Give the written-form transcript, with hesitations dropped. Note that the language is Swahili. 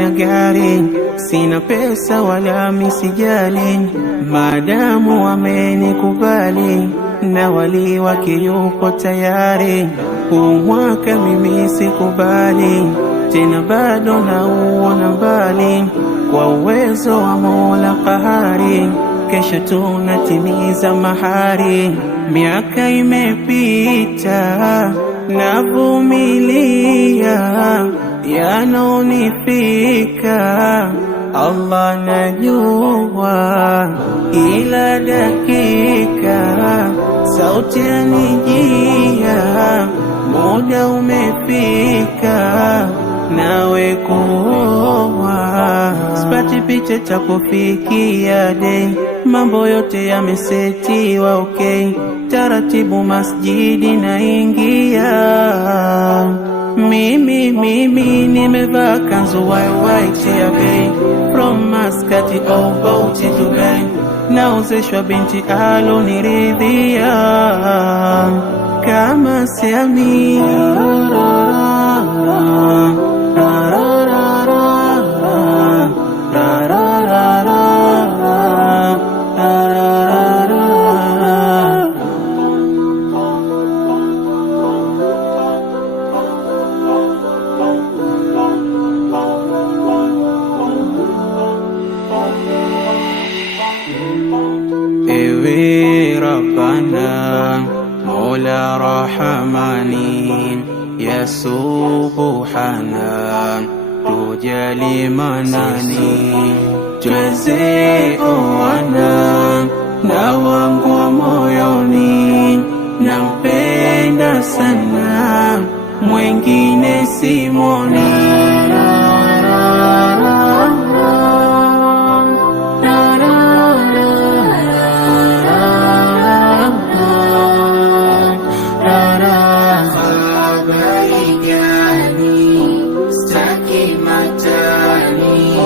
sina gari, sina pesa wala misijali, maadamu wamenikubali na wali wake yupo tayari. Huu mwaka mimi sikubali tena, bado nauona mbali, kwa uwezo wa Mola Qahari, kesho tunatimiza mahari. Miaka imepita navumilia yanonifika, Allah najua, ila dakika sauti yanijia, muda umefika nawe kuoa. Sipati picha cha kufikia day, mambo yote yamesetiwa okay, taratibu masjidi naingia. Mimi nimevaa kanzu white ya bei, from Mascati au Bauchi Dubai, naozeshwa binti aloniridhia kama siami. Ewe Rabbana Mola Rahamani, ya Subhana tujali manani, tweze oana na wangu wa moyoni, nampenda sana mwengine simoni. Staki matani